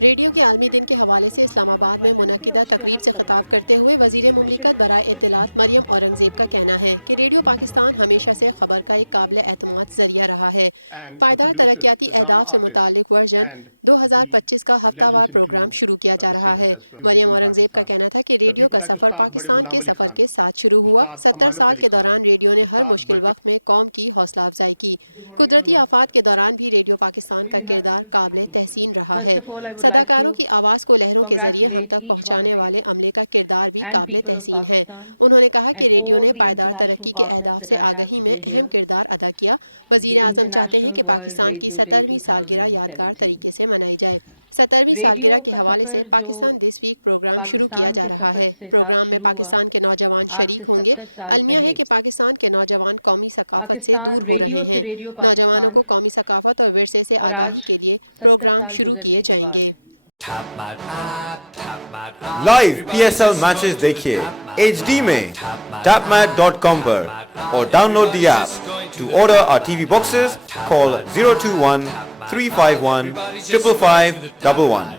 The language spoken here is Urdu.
ریڈیو کے عالمی دن کے حوالے سے اسلام آباد میں منعقدہ تقریب سے خطاب کرتے ہوئے وزیر مملکت برائے اطلاعات مریم اورنگزیب کا کہنا ہے کہ ریڈیو پاکستان ہمیشہ سے خبر کا ایک قابل اعتماد ذریعہ رہا ہے۔ پائیدار ترقیاتی اہداف سے متعلق ورژن 2025 کا ہفتہ وار پروگرام شروع کیا جا رہا ہے۔ مریم اورنگزیب کا کہنا تھا کہ ریڈیو کا سفر پاکستان کے سفر کے ساتھ شروع ہوا۔ 70 سال کے دوران ریڈیو نے ہر مشکل وقت میں قوم کی حوصلہ افزائی کی۔ قدرتی آفات کے دوران بھی ریڈیو پاکستان کا کردار قابل تحسین رہا ہے۔ صداکاروں کی آواز کو لہروں کے ذریعے ہم تک پہنچانے والے عملے کا کردار بھی قابل تحسین ہے۔ انہوں نے کہا کہ ریڈیو نے پائیدار ترقی کے اہداف سے آگہی میں اہم کردار ادا کیا۔ وزیر اعظم چاہتے ہیں کہ پاکستان کی 70ویں سالگرہ یادگار طریقے سے منائی جائے۔ 70ویں سالگرہ کے حوالے سے پاکستان دس ویک پروگرام شروع کیا جا رہا ہے۔ پروگرام میں پاکستان کے نوجوان شریک ہوں گے۔ المیہ ہے کہ پاکستان کے نوجوان قومی ثقافت سے دور ہو رہے ہیں۔ نوجوانوں کو قومی ثقافت اور ورثے سے آگاہی کے لیے پروگرام شروع کیے جائیں گے۔ لائیو PSL میچز دیکھیے HD میں tapmat.com پر اور download the app. To order our TV boxes call 021 351 55511